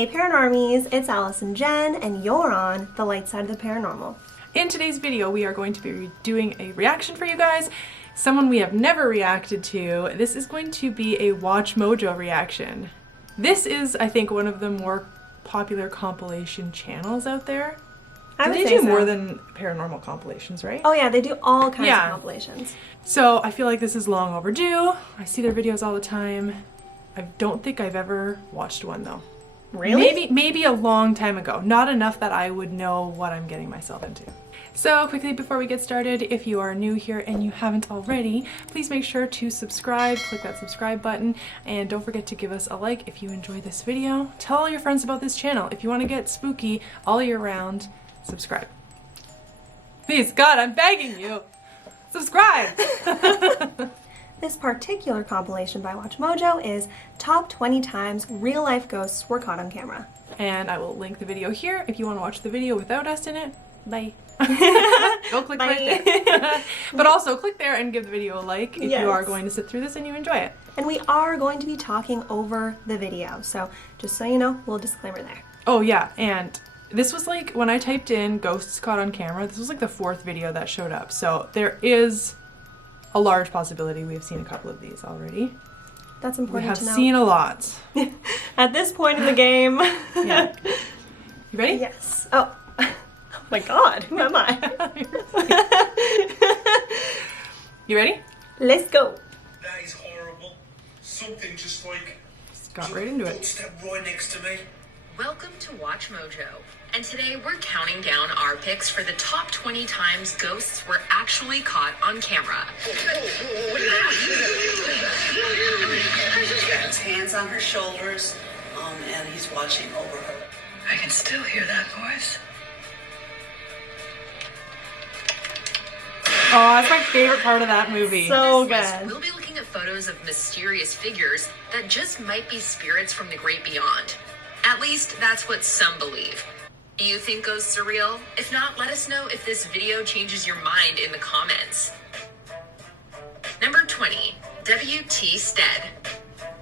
Hey Paranormies, it's Alice and Jen, and you're on the light side of the paranormal. In today's video, we are going to be doing a reaction for you guys. Someone we have never reacted to. This is going to be a Watch Mojo reaction. This is, I think, one of the more popular compilation channels out there. They do more than paranormal compilations, right? Oh yeah, they do all kinds of compilations. So I feel like this is long overdue. I see their videos all the time. I don't think I've ever watched one though. Really? Maybe a long time ago. Not enough that I would know what I'm getting myself into. So quickly before we get started, if you are new here and you haven't already, please make sure to subscribe, click that subscribe button, and don't forget to give us a like if you enjoyed this video. Tell all your friends about this channel. If you want to get spooky all year round, subscribe. Please, God, I'm begging you. Subscribe! This particular compilation by Watch Mojo is Top 20 Times Real Life Ghosts Were Caught on Camera. And I will link the video here if you want to watch the video without us in it. Bye. Go click right there. But also click there and give the video a like if you are going to sit through this and you enjoy it. And we are going to be talking over the video, so just so you know, little disclaimer there. Oh yeah, and this was like, when I typed in ghosts caught on camera, this was like the 4th video that showed up. So there is a large possibility we've seen a couple of these already. That's important to know. We have seen a lot. At this point in the game. Yeah. You ready? Yes. Oh my God, who am I? You ready? Let's go. That is horrible. Something just like... Just got right into it. Step right next to me. Welcome to Watch Mojo, and today we're counting down our picks for the top 20 times ghosts were actually caught on camera. His hands on her shoulders, and he's watching over her. I can still hear that voice. Oh, that's my favorite part of that movie. So This list, good. we'll be looking at photos of mysterious figures that just might be spirits from the great beyond. At least that's what some believe. Do you think ghosts are real? If not, let us know if this video changes your mind in the comments. Number 20, W.T. Stead.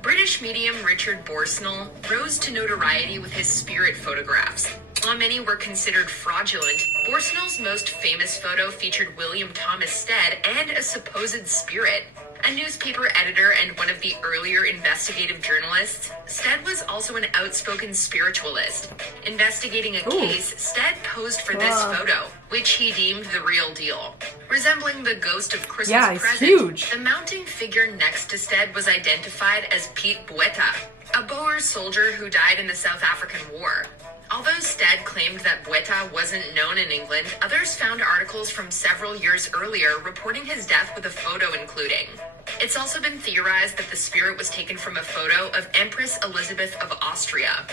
British medium Richard Borsnell rose to notoriety with his spirit photographs. While many were considered fraudulent, Borsnell's most famous photo featured William Thomas Stead and a supposed spirit. A newspaper editor and one of the earlier investigative journalists, Stead was also an outspoken spiritualist. Investigating a case, Stead posed for this photo, which he deemed the real deal. Resembling the ghost of Christmas present, huge. the mounting figure next to Stead was identified as Pete Bweta, a Boer soldier who died in the South African War. Although Stead claimed that Bweta wasn't known in England, others found articles from several years earlier reporting his death with a photo including. It's also been theorized that the spirit was taken from a photo of Empress Elizabeth of Austria.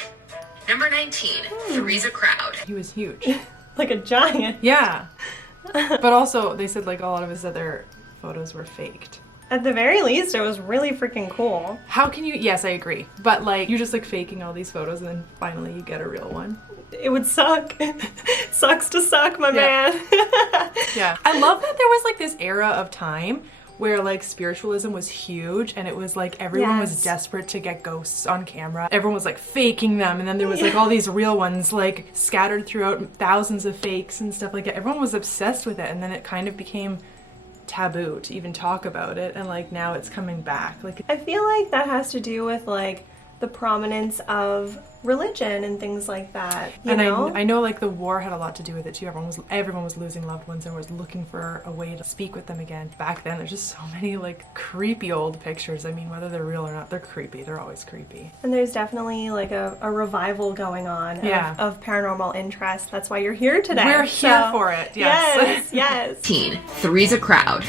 Number 19, Three's a Crowd. He was huge. Like a giant. Yeah. But also, they said like a lot of his other photos were faked. At the very least, it was really freaking cool. How can you, yes, I agree. But like, you're just like faking all these photos and then finally you get a real one. It would suck. Sucks to suck, my man. Yeah. I love that there was like this era of time where like spiritualism was huge and it was like everyone was desperate to get ghosts on camera. Everyone was like faking them, and then there was like all these real ones like scattered throughout thousands of fakes and stuff like that. Everyone was obsessed with it, and then it kind of became taboo to even talk about it, and like now it's coming back. Like, I feel like that has to do with like the prominence of religion and things like that. You know? I know like the war had a lot to do with it too. Everyone was losing loved ones and was looking for a way to speak with them again. Back then there's just so many like creepy old pictures. I mean, whether they're real or not, they're creepy. They're always creepy. And there's definitely like a revival going on of paranormal interest. That's why you're here today. We're here for it. Yes. Yes. 18, Three's a Crowd.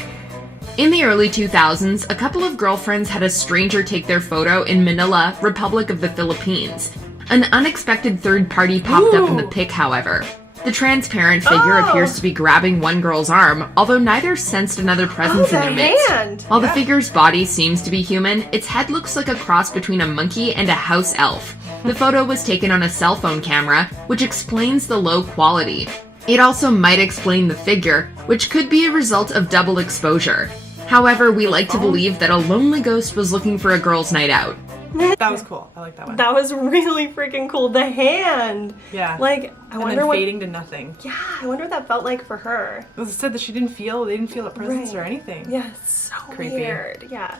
In the early 2000s, a couple of girlfriends had a stranger take their photo in Manila, Republic of the Philippines. An unexpected third party popped up in the pic, however. The transparent figure appears to be grabbing one girl's arm, although neither sensed another presence in their midst. Hand. While the figure's body seems to be human, its head looks like a cross between a monkey and a house elf. The photo was taken on a cell phone camera, which explains the low quality. It also might explain the figure, which could be a result of double exposure. However, we like to believe that a lonely ghost was looking for a girl's night out. That was cool. I like that one. That was really freaking cool. The hand. Yeah. Like, I and wonder then what. fading to nothing. Yeah, I wonder what that felt like for her. It was said that they didn't feel a presence Right. or anything. Yeah, it's so Creepy. weird. Yeah.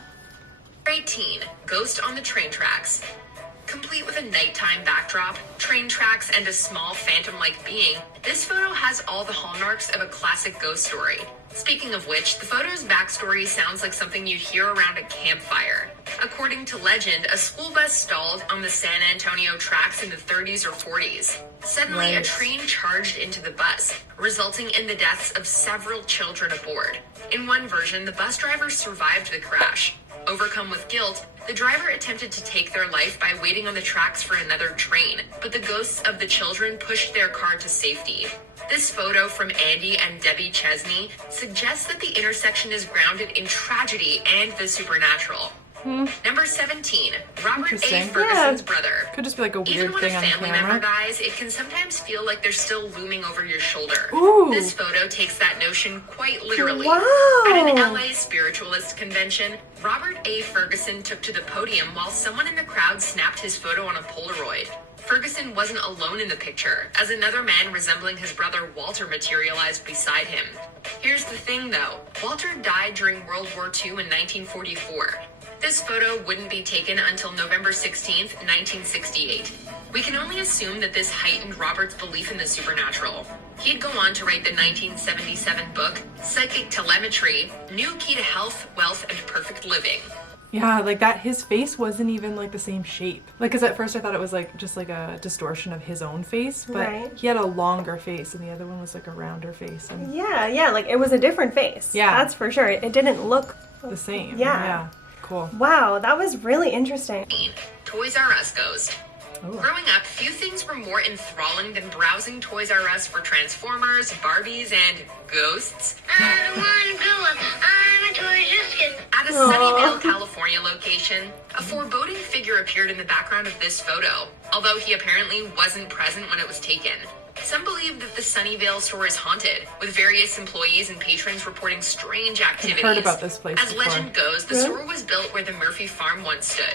18. Ghost on the train tracks. Complete with a nighttime backdrop, train tracks, and a small phantom-like being, this photo has all the hallmarks of a classic ghost story. Speaking of which, the photo's backstory sounds like something you'd hear around a campfire. According to legend, a school bus stalled on the San Antonio tracks in the 30s or 40s. Suddenly, a Right. train charged into the bus, resulting in the deaths of several children aboard. In one version, the bus driver survived the crash. Overcome with guilt, the driver attempted to take their life by waiting on the tracks for another train, but the ghosts of the children pushed their car to safety. This photo from Andy and Debbie Chesney suggests that the intersection is grounded in tragedy and the supernatural. Number 17, Robert A. Interesting. Ferguson's Yeah. brother. Could just be like a Even weird when thing a on family member camera. dies, it can sometimes feel like they're still looming over your shoulder. Ooh. This photo takes that notion quite literally. Wow. At an LA spiritualist convention, Robert A. Ferguson took to the podium while someone in the crowd snapped his photo on a Polaroid. Ferguson wasn't alone in the picture, as another man resembling his brother Walter materialized beside him. Here's the thing though, Walter died during World War II in 1944. This photo wouldn't be taken until November 16th, 1968. We can only assume that this heightened Robert's belief in the supernatural. He'd go on to write the 1977 book, Psychic Telemetry, New Key to Health, Wealth, and Perfect Living. Yeah, like that, his face wasn't even like the same shape. Like, cause at first I thought it was like just like a distortion of his own face, but Right. he had a longer face and the other one was like a rounder face and Yeah, like it was a different face. Yeah. That's for sure. It didn't look. the same. Yeah. Cool. Wow, that was really interesting. Toys R Us ghost. Ooh. Growing up, few things were more enthralling than browsing Toys R Us for Transformers, Barbies, and ghosts. I don't want to go. I'm a toy biscuit. At a Sunnyvale, California location, a foreboding figure appeared in the background of this photo, although he apparently wasn't present when it was taken. Some believe that the Sunnyvale store is haunted, with various employees and patrons reporting strange activities. heard about this place As before. legend goes, the store was built where the Murphy farm once stood.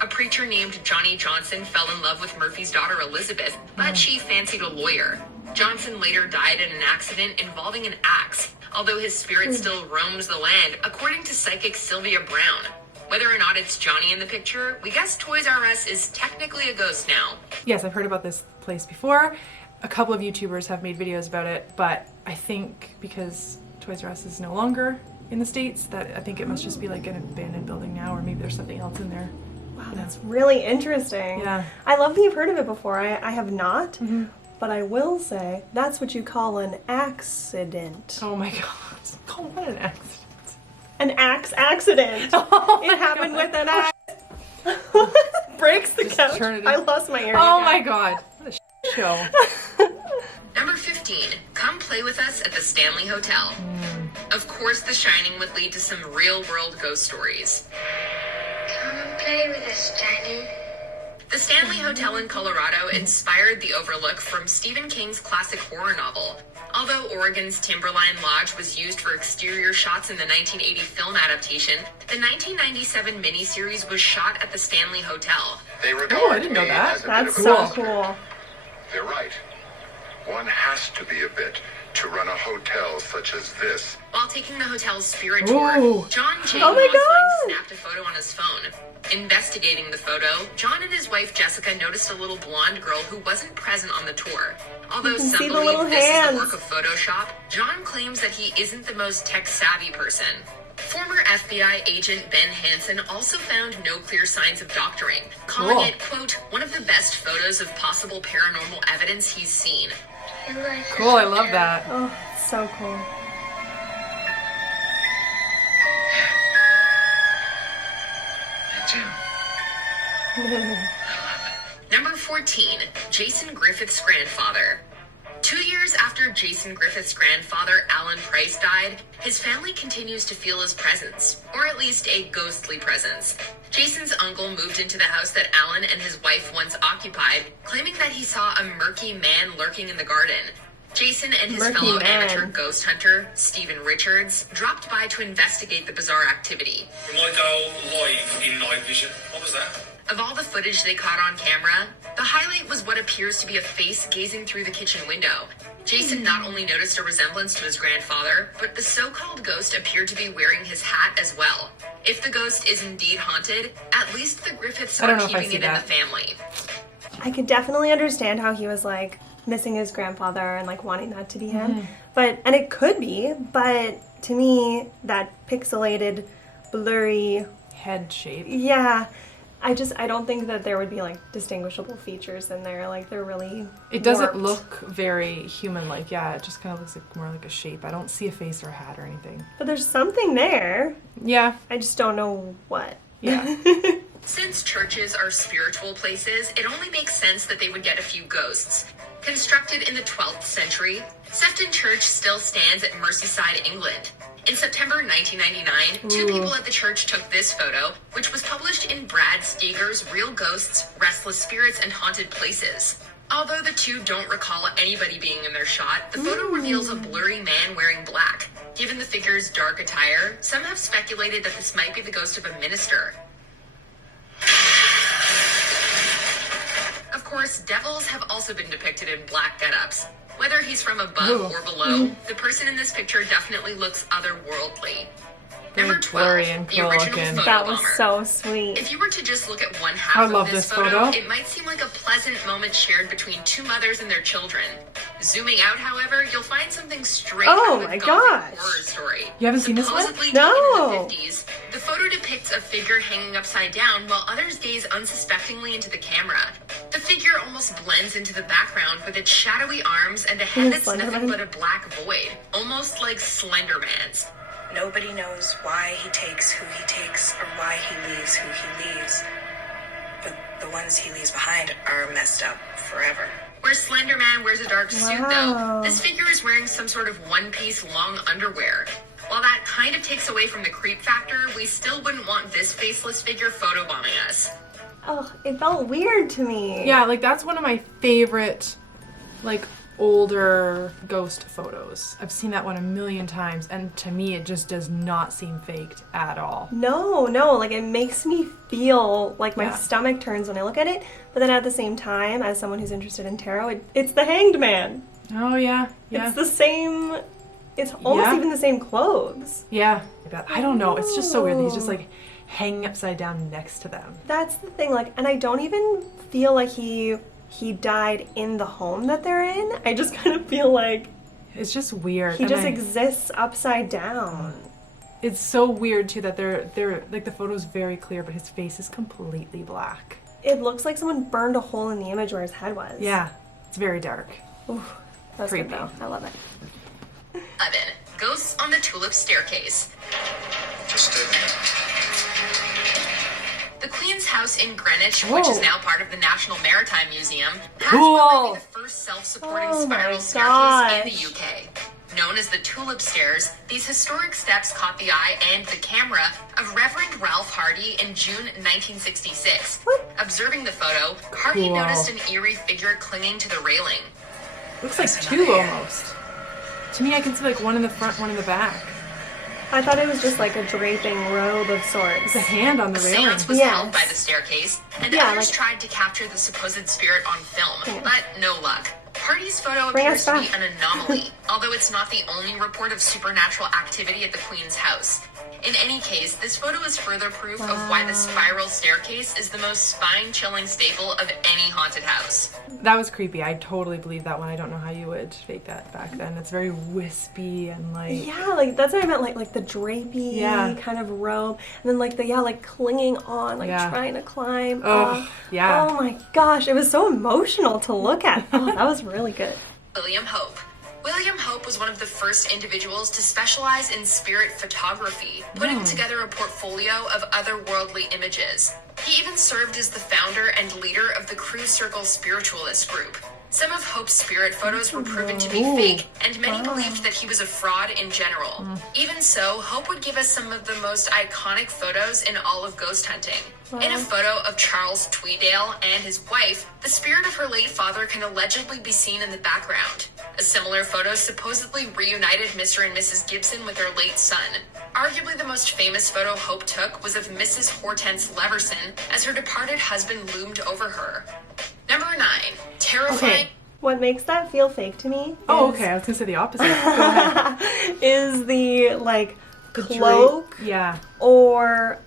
A preacher named Johnny Johnson fell in love with Murphy's daughter Elizabeth, but she fancied a lawyer. Johnson later died in an accident involving an axe, although his spirit still roams the land, according to psychic Sylvia Brown. Whether or not it's Johnny in the picture, we guess Toys R Us is technically a ghost now. Yes, I've heard about this place before. A couple of YouTubers have made videos about it, but I think because Toys R Us is no longer in the States, that I think it must just be like an abandoned building now, or maybe there's something else in there. Wow, that's really interesting. Yeah. I love that you've heard of it before. I have not, but I will say that's what you call an accident. Oh my god. Oh, what an accident. An axe accident. Oh It happened with an axe. Breaks the Just couch. turn it I in. lost my ear. Oh my god. What a show. Number 15, come play with us at the Stanley Hotel. Of course, The Shining would lead to some real-world ghost stories. Come and play with us, Johnny. The Stanley Hotel in Colorado inspired The Overlook from Stephen King's classic horror novel. Although Oregon's Timberline Lodge was used for exterior shots in the 1980 film adaptation, the 1997 miniseries was shot at the Stanley Hotel. They regard Oh, I didn't know me that. as a That's bit of a so monster. cool. They're right. One has to be a bit to run a hotel such as this. While taking the hotel's spirit Ooh. tour, John J. Oh my Monsling God. snapped a photo on his phone. Investigating the photo, John and his wife Jessica noticed a little blonde girl who wasn't present on the tour. Although You can some see the believe little this is hands. the work of Photoshop, John claims that he isn't the most tech-savvy person. Former FBI agent Ben Hansen also found no clear signs of doctoring, calling Cool. it, quote, one of the best photos of possible paranormal evidence he's seen. You like Cool, I love that. Oh, so cool. Number 14, Jason Griffith's grandfather. 2 years after Jason Griffith's grandfather, Alan Price, died, his family continues to feel his presence, or at least a ghostly presence. Jason's uncle moved into the house that Alan and his wife once occupied, claiming that he saw a murky man lurking in the garden. Jason and his Murky fellow man. amateur ghost hunter, Stephen Richards, dropped by to investigate the bizarre activity. We might go live in night vision. What was that? Of all the footage they caught on camera, the highlight was what appears to be a face gazing through the kitchen window. Jason not only noticed a resemblance to his grandfather, but the so-called ghost appeared to be wearing his hat as well. If the ghost is indeed haunted, at least the Griffiths I don't are know if I keeping see it in the that. family. I could definitely understand how he was like missing his grandfather and like wanting that to be him. And it could be, but to me, that pixelated, blurry, Head shape. yeah, I don't think that there would be like distinguishable features in there. Like they're really It doesn't warped. look very human-like. Yeah, it just kind of looks like more like a shape. I don't see a face or a hat or anything. But there's something there. Yeah, I just don't know what. yeah. Since churches are spiritual places, it only makes sense that they would get a few ghosts. Constructed in the 12th century, Septon Church still stands at Merseyside, England. In September 1999, two people at the church took this photo, which was published in Brad Steger's Real Ghosts, Restless Spirits, and Haunted Places. Although the two don't recall anybody being in their shot, the photo reveals a blurry man wearing black. Given the figure's dark attire, some have speculated that this might be the ghost of a minister. Of course, devils have also been depicted in black get-ups. Whether he's from above or below, the person in this picture definitely looks otherworldly. Number 12, blurry and the original cool-looking. photo That was bomber. so sweet. If you were to just look at one half I of love this this photo, photo. it might seem like a pleasant moment shared between two mothers and their children. Zooming out, however, you'll find something straight Oh out of my a gothic gosh. horror story. You haven't seen this one? Supposedly No. taken in the 50s, the photo depicts a figure hanging upside down while others gaze unsuspectingly into the camera. The figure almost blends into the background with its shadowy arms and a head that's Slender nothing Man? but a black void, almost like Slender Man's. Nobody knows why he takes who he takes or why he leaves who he leaves. But the ones he leaves behind are messed up forever. Where Slender Man wears a dark suit, Wow. though, this figure is wearing some sort of one-piece long underwear. While that kind of takes away from the creep factor, we still wouldn't want this faceless figure photobombing us. Oh, it felt weird to me. Yeah, like that's one of my favorite, like, older ghost photos. I've seen that one a million times, and to me it just does not seem faked at all. No, like it makes me feel like my Yeah. stomach turns when I look at it, but then at the same time, as someone who's interested in tarot, it's the Hanged Man. Oh, yeah, yeah. It's the same, it's almost Yeah. even the same clothes. Yeah. I don't know, it's just so weird that he's just, like, hanging upside down next to them. That's the thing, like, and I don't even feel like he died in the home that they're in. I just kind of feel like It's just weird. he and just I- exists upside down. It's so weird, too, that they're, like, the photo's very clear, but his face is completely black. It looks like someone burned a hole in the image where his head was. Yeah, it's very dark. That's creepy. good though. I love it. 11. Ghosts on the Tulip Staircase. Just stay there. The Queen's House in Greenwich, which is Whoa. now part of the National Maritime Museum, has Cool. what might be the first self-supporting Oh my spiral staircase in the gosh. UK. Known as the Tulip Stairs, these historic steps caught the eye and the camera of Reverend Ralph Hardy in June 1966. Observing the photo, Hardy Cool. noticed an eerie figure clinging to the railing. Looks like two almost. To me, I can see like one in the front, one in the back. I thought it was just like a draping robe of sorts. It's a hand on the A railing. seance was Yes. held by the staircase, and Yeah, others like- tried to capture the supposed spirit on film, Yeah. but no luck. Hardy's photo Bring appears us to be back. an anomaly, although it's not the only report of supernatural activity at the Queen's house. In any case, this photo is further proof of why the spiral staircase is the most spine-chilling staple of any haunted house. That was creepy. I totally believe that one. I don't know how you would fake that back then. It's very wispy and like... Yeah, like that's what I meant, like the drapey Yeah. kind of robe, and then like the like clinging on, like Yeah. trying to climb. Ugh, yeah. Oh my gosh, it was so emotional to look at. Oh, that was really good. William Hope. William Hope was one of the first individuals to specialize in spirit photography, putting together a portfolio of otherworldly images. He even served as the founder and leader of the Cruise Circle Spiritualist group. Some of Hope's spirit photos were proven to be fake, and many believed that he was a fraud in general. Even so, Hope would give us some of the most iconic photos in all of ghost hunting. In a photo of Charles Tweedale and his wife, the spirit of her late father can allegedly be seen in the background. A similar photo supposedly reunited Mr. and Mrs. Gibson with their late son. Arguably the most famous photo Hope took was of Mrs. Hortense Leverson as her departed husband loomed over her. Number 9, terrifying. Okay. What makes that feel fake to me Oh, okay. I was gonna say the opposite. Go ahead. is the like cloak Yeah. or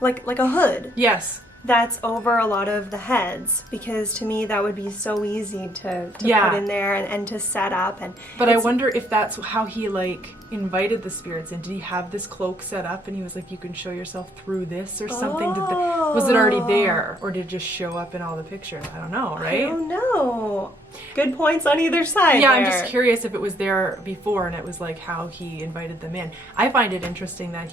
like a hood Yes. that's over a lot of the heads, because to me that would be so easy to Yeah. put in there and to set up. And But I wonder if that's how he like invited the spirits in. Did he have this cloak set up and he was like, you can show yourself through this or something? Was it already there, or did it just show up in all the pictures? I don't know, right? I don't know. Good points on either side. Yeah, I'm there. just curious if it was there before and it was like how he invited them in. I find it interesting that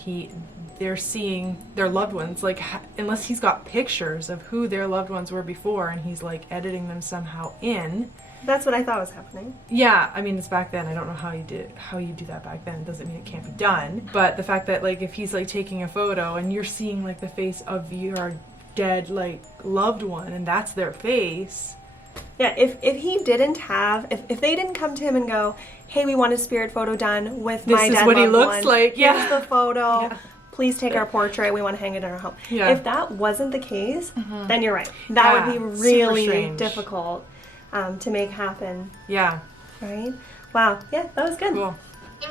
they're seeing their loved ones, like unless he's got pictures of who their loved ones were before and he's like editing them somehow in. That's what I thought was happening. Yeah, I mean, it's back then. I don't know how you do that back then. It doesn't mean it can't be done. But the fact that like if he's like taking a photo and you're seeing like the face of your dead like loved one and that's their face. Yeah, if he didn't have, if they didn't come to him and go, hey, we want a spirit photo done with my dead loved one. This is what he looks like. Yeah. Here's the photo. Yeah. Please take our portrait. We want to hang it in our home. Yeah. If that wasn't the case, then you're right. That Yeah, would be super really strange. difficult to make happen, Yeah. right? Wow. Yeah, that was good. Cool.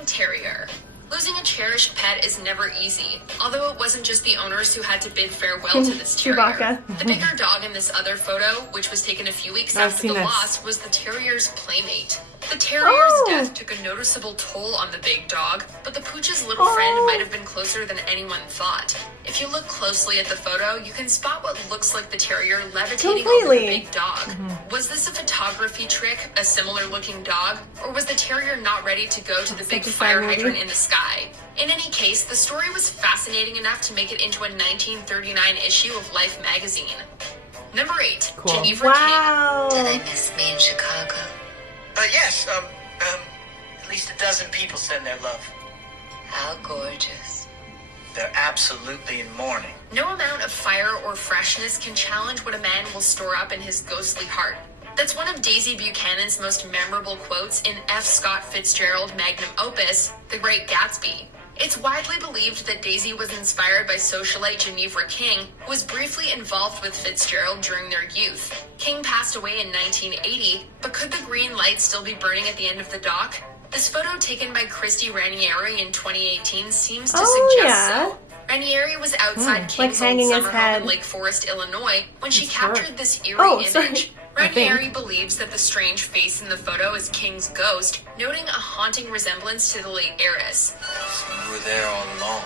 Terrier. Losing a cherished pet is never easy, although it wasn't just the owners who had to bid farewell to this terrier. Chewbacca. The bigger dog in this other photo, which was taken a few weeks I've after seen the this. loss, was the terrier's playmate. The terrier's Oh. death took a noticeable toll on the big dog, but the pooch's little friend might have been closer than anyone thought. If you look closely at the photo, you can spot what looks like the terrier levitating over Completely. the big dog. Was this a photography trick, a similar looking dog, or was the terrier not ready to go to the big Such a fire sad movie. hydrant in the sky? In any case, the story was fascinating enough to make it into a 1939 issue of Life magazine. Number 8, Cool. Geneva Wow. Do they miss me in Chicago? Yes, at least a dozen people send their love. How gorgeous. They're absolutely in mourning. King. No amount of fire or freshness can challenge what a man will store up in his ghostly heart. That's one of Daisy Buchanan's most memorable quotes in F. Scott Fitzgerald magnum opus, The Great Gatsby. It's widely believed that Daisy was inspired by socialite Geneva King, who was briefly involved with Fitzgerald during their youth. King passed away in 1980, but could the green light still be burning at the end of the dock? This photo taken by Christy Ranieri in 2018 seems to suggest so. Ranieri was outside King's old hanging his summer home head. in Lake Forest, Illinois, when she It's her. captured this eerie Oh, image. sorry. Ranieri believes that the strange face in the photo is King's ghost, noting a haunting resemblance to the late heiress. So you were there all along.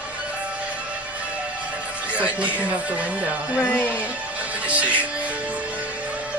It's The like looking idea out the window. Right. of the decision.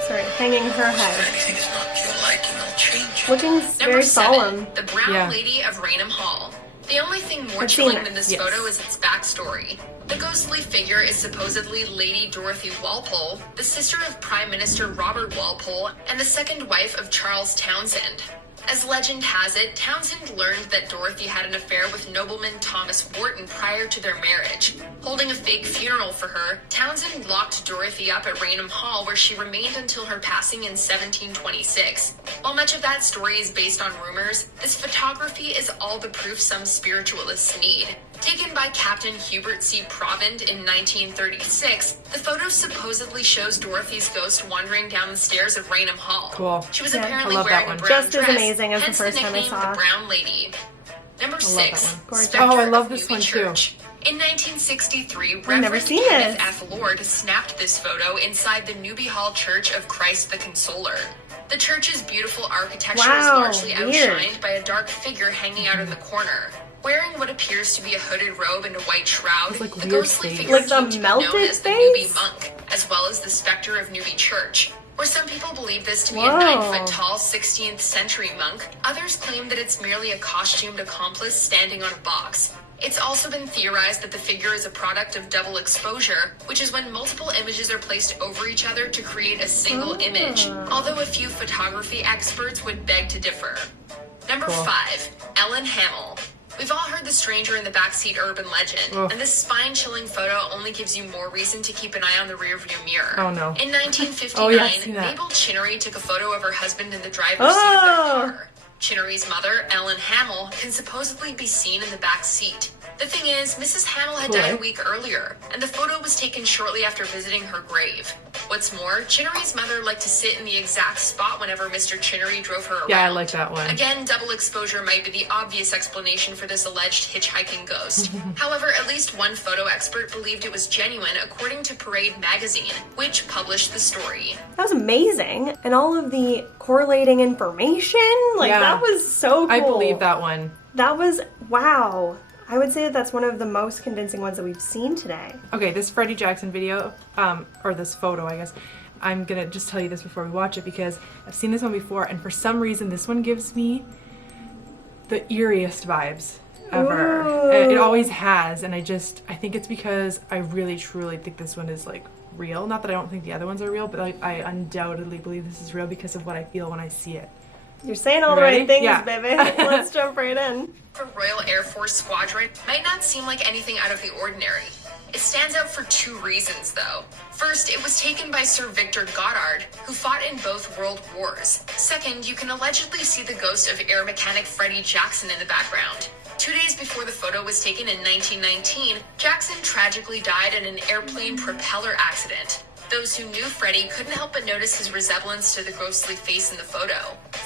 Sorry, hanging her If head. anything is not to your liking, I'll change it. Looking Number very 7, solemn. the Brown Yeah. Lady of Raynham Hall. The only thing more I've seen chilling her. than this Yes. photo is its backstory. The ghostly figure is supposedly Lady Dorothy Walpole, the sister of Prime Minister Robert Walpole and the second wife of Charles Townshend. As legend has it, Townshend learned that Dorothy had an affair with nobleman Thomas Wharton prior to their marriage. Holding a fake funeral for her, Townshend locked Dorothy up at Raynham Hall, where she remained until her passing in 1726. While much of that story is based on rumors, this photography is all the proof some spiritualists need. Taken by Captain Hubert C. Provand in 1936, the photo supposedly shows Dorothy's ghost wandering down the stairs of Raynham Hall. Cool. She was Yeah, apparently I love that wearing a one. brown Just as dress, amazing as the hence first time I nickname saw the it. Brown Lady. Number 6, that one. Gorgeous. Spectre Oh, I love of this Newby one too. Church. In 1963, I've never Reverend seen Kenneth this. F. Lord snapped this photo inside the Newby Hall Church of Christ the Consoler. The church's beautiful architecture is Wow, largely weird. outshined by a dark figure hanging out in the corner. Wearing what appears to be a hooded robe and a white shroud, It's like the weird ghostly face. figure Like the came to be known melted as the Newby face? Monk, as well as the Spectre of Newby Church. Where some people believe this to be a Whoa. 9-foot-tall 16th century monk, others claim that it's merely a costumed accomplice standing on a box. It's also been theorized that the figure is a product of double exposure, which is when multiple images are placed over each other to create a single image, although a few photography experts would beg to differ. Number 5, Ellen Hamill. We've all heard the stranger in the backseat urban legend, and this spine-chilling photo only gives you more reason to keep an eye on the rearview mirror. Oh no. In 1959, Mabel Chinnery took a photo of her husband in the driver's seat of their car. Chinnery's mother, Ellen Hamill, can supposedly be seen in the back seat. The thing is, Mrs. Hamill had died a week earlier, and the photo was taken shortly after visiting her grave. What's more, Chinnery's mother liked to sit in the exact spot whenever Mr. Chinnery drove her around. Yeah, I like that one. Again, double exposure might be the obvious explanation for this alleged hitchhiking ghost. However, at least one photo expert believed it was genuine, according to Parade magazine, which published the story. That was amazing. And all of the correlating information, that was so cool. I believe that one. That was, wow. I would say that that's one of the most convincing ones that we've seen today. Okay, this Freddie Jackson video, or this photo, I guess, I'm gonna just tell you this before we watch it because I've seen this one before, and for some reason this one gives me the eeriest vibes ever. It always has, and I think it's because I really truly think this one is like real. Not that I don't think the other ones are real, but I undoubtedly believe this is real because of what I feel when I see it. You're saying all the right things, baby. Let's jump right in. The Royal Air Force Squadron might not seem like anything out of the ordinary. It stands out for 2 reasons, though. First, it was taken by Sir Victor Goddard, who fought in both World Wars. Second, you can allegedly see the ghost of air mechanic Freddie Jackson in the background. 2 days before the photo was taken in 1919, Jackson tragically died in an airplane propeller accident. Those who knew Freddie couldn't help but notice his resemblance to the ghostly face in the photo.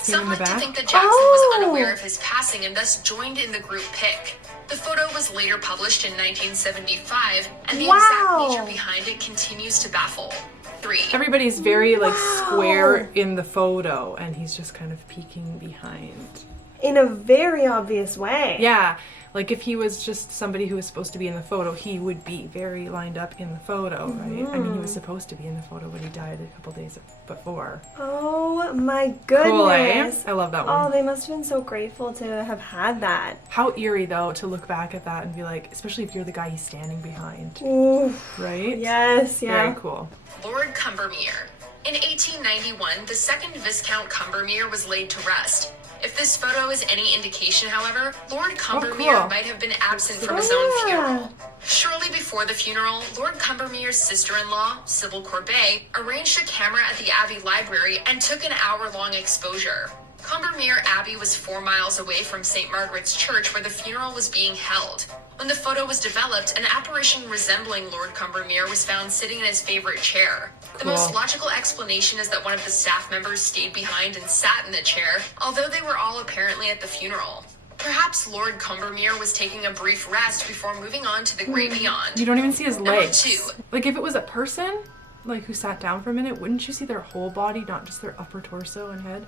Some like to think that Jackson was unaware of his passing and thus joined in the group pic. The photo was later published in 1975, and the exact nature behind it continues to baffle. 3. Everybody's very square in the photo, and he's just kind of peeking behind. In a very obvious way. Yeah. Like if he was just somebody who was supposed to be in the photo, he would be very lined up in the photo, right? I mean, he was supposed to be in the photo when he died a couple days before. Oh my goodness. Cool, eh? I love that one. Oh, they must have been so grateful to have had that. How eerie, though, to look back at that and be like, especially if you're the guy he's standing behind. Ooh. Right? Yes, yeah. Very cool. Lord Cumbermere. In 1891, the 2nd Viscount Cumbermere was laid to rest. If this photo is any indication, however, Lord Cumbermere might have been absent from his own funeral. Shortly before the funeral, Lord Cumbermere's sister-in-law, Sybil Corbet, arranged a camera at the Abbey Library and took an hour-long exposure. Cumbermere Abbey was 4 miles away from St. Margaret's Church where the funeral was being held. When the photo was developed, an apparition resembling Lord Cumbermere was found sitting in his favorite chair. The most logical explanation is that one of the staff members stayed behind and sat in the chair, although they were all apparently at the funeral. Perhaps Lord Cumbermere was taking a brief rest before moving on to the great beyond. You don't even see his legs. Number 2. Like if it was a person, who sat down for a minute, wouldn't you see their whole body, not just their upper torso and head?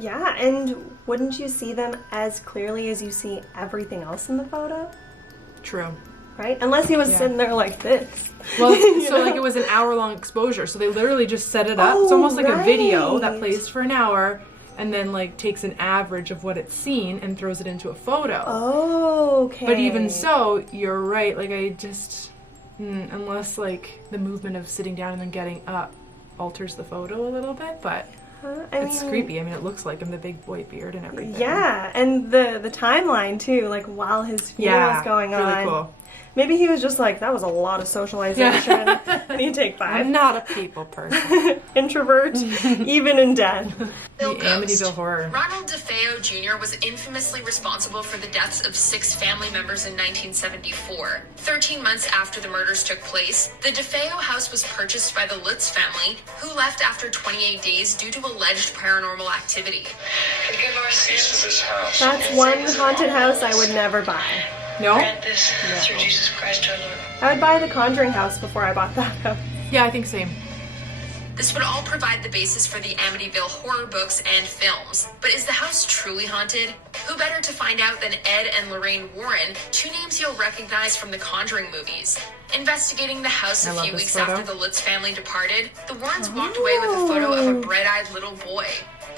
Yeah, and wouldn't you see them as clearly as you see everything else in the photo? True. Right? Unless he was sitting there like this. Well, so it was an hour-long exposure, so they literally just set it up. It's almost like a video that plays for an hour, and then takes an average of what it's seen and throws it into a photo. Oh, okay. But even so, you're right. Unless the movement of sitting down and then getting up alters the photo a little bit, but it's creepy. I mean, it looks like him, the big white beard and everything. Yeah, and the timeline too, while his funeral's going on. Really cool. Maybe he was just that was a lot of socialization. I need to take 5. I'm not a people person. Introvert, even in death. The Amityville Horror. Ronald DeFeo Jr. was infamously responsible for the deaths of 6 family members in 1974. 13 months after the murders took place, the DeFeo house was purchased by the Lutz family, who left after 28 days due to alleged paranormal activity. Forgive our sins. That's one haunted house I would never buy. No? Grant this through Jesus Christ our Lord. I would buy the Conjuring house before I bought that house. Yeah, I think same. This would all provide the basis for the Amityville horror books and films. But is the house truly haunted? Who better to find out than Ed and Lorraine Warren, 2 names you'll recognize from the Conjuring movies. Investigating the house a few weeks after the Lutz family departed, the Warrens walked away with a photo of a bright-eyed little boy.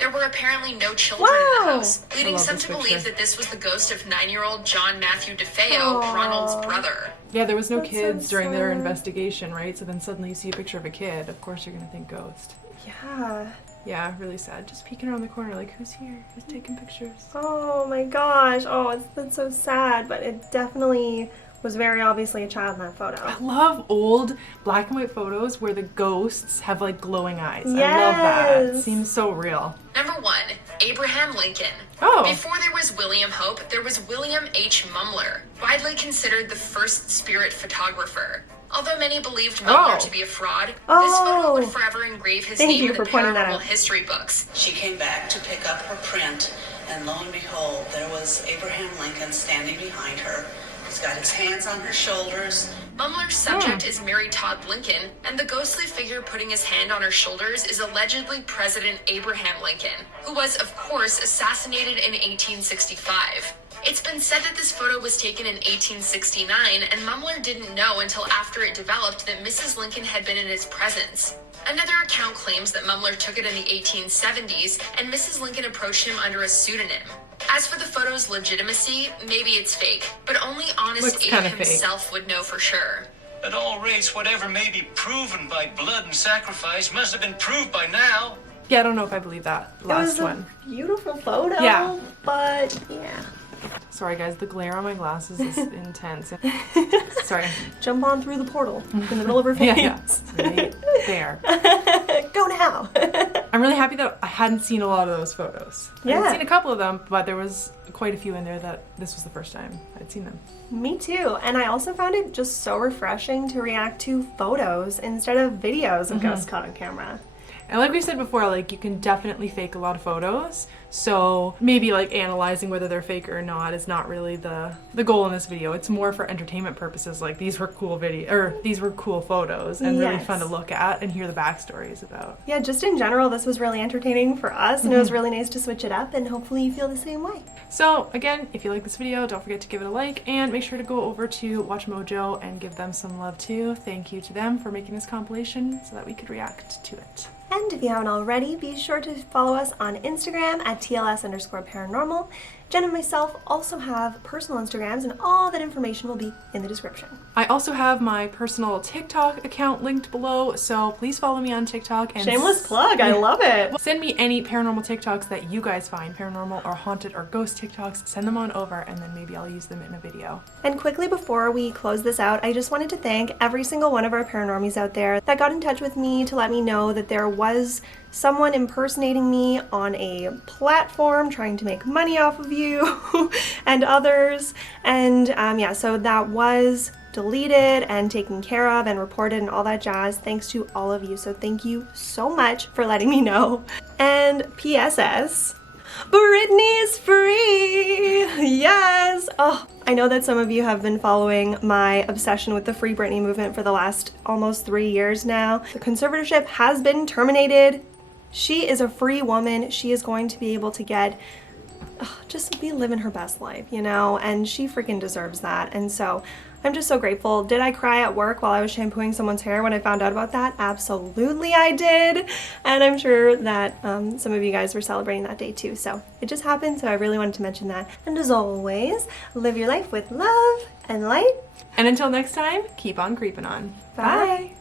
There were apparently no children in the house, leading love some this to believe picture. that this was the ghost of 9-year-old John Matthew DeFeo, Ronald's brother. Yeah, there was no That's so kids during their sad. investigation, right? So then suddenly you see a picture of a kid. Of course you're gonna think ghost. Yeah. Yeah, really sad. Just peeking around the corner like, who's here? Who's taking pictures? Oh my gosh. Oh, that's so sad, but it definitely was very obviously a child in that photo. I love old black and white photos where the ghosts have like glowing eyes. Yes. I love that. It seems so real. Number 1, Abraham Lincoln. Oh. Before there was William Hope, there was William H. Mumler, widely considered the first spirit photographer. Although many believed Mumler to be a fraud, this photo would forever engrave his name in the paranormal history books. She came back to pick up her print, and lo and behold, there was Abraham Lincoln standing behind her. He's got his hands on her shoulders. Mumler's subject is Mary Todd Lincoln, and the ghostly figure putting his hand on her shoulders is allegedly President Abraham Lincoln, who was, of course, assassinated in 1865. It's been said that this photo was taken in 1869, and Mumler didn't know until after it developed that Mrs. Lincoln had been in his presence. Another account claims that Mumler took it in the 1870s, and Mrs. Lincoln approached him under a pseudonym. As for the photo's legitimacy, maybe it's fake, but only honest Abe himself would know for sure. At all rates, whatever may be proven by blood and sacrifice must have been proved by now. Yeah, I don't know if I believe that last one. Beautiful photo. Yeah. But yeah. Sorry guys, the glare on my glasses is intense. Sorry. Jump on through the portal in the middle of her face. Yeah. Right there. Go now. I'm really happy that I hadn't seen a lot of those photos. Yeah. I'd seen a couple of them, but there was quite a few in there that this was the first time I'd seen them. Me too. And I also found it just so refreshing to react to photos instead of videos of ghosts caught on camera. And like we said before, like you can definitely fake a lot of photos. So maybe like analyzing whether they're fake or not is not really the goal in this video. It's more for entertainment purposes. Like these were cool these were cool photos and really fun to look at and hear the backstories about. Yeah, just in general, this was really entertaining for us, and it was really nice to switch it up, and hopefully you feel the same way. So again, if you like this video, don't forget to give it a like and make sure to go over to Watch Mojo and give them some love too. Thank you to them for making this compilation so that we could react to it. And if you haven't already, be sure to follow us on Instagram at TLS_paranormal. Jen and myself also have personal Instagrams, and all that information will be in the description. I also have my personal TikTok account linked below, so please follow me on TikTok. And shameless plug, I love it. Send me any paranormal TikToks that you guys find, paranormal or haunted or ghost TikToks, send them on over and then maybe I'll use them in a video. And quickly before we close this out, I just wanted to thank every single one of our paranormies out there that got in touch with me to let me know that there was someone impersonating me on a platform trying to make money off of you and others. And yeah, so that was deleted and taken care of and reported and all that jazz, thanks to all of you. So thank you so much for letting me know. And PSS, Britney is free! Yes! Oh, I know that some of you have been following my obsession with the Free Britney movement for the last almost 3 years now. The conservatorship has been terminated. She is a free woman. She is going to be able to get, just be living her best life, you know, and she freaking deserves that. And so I'm just so grateful. Did I cry at work while I was shampooing someone's hair when I found out about that? Absolutely I did. And I'm sure that some of you guys were celebrating that day too. So it just happened, so I really wanted to mention that. And as always, live your life with love and light. And until next time, keep on creeping on. Bye.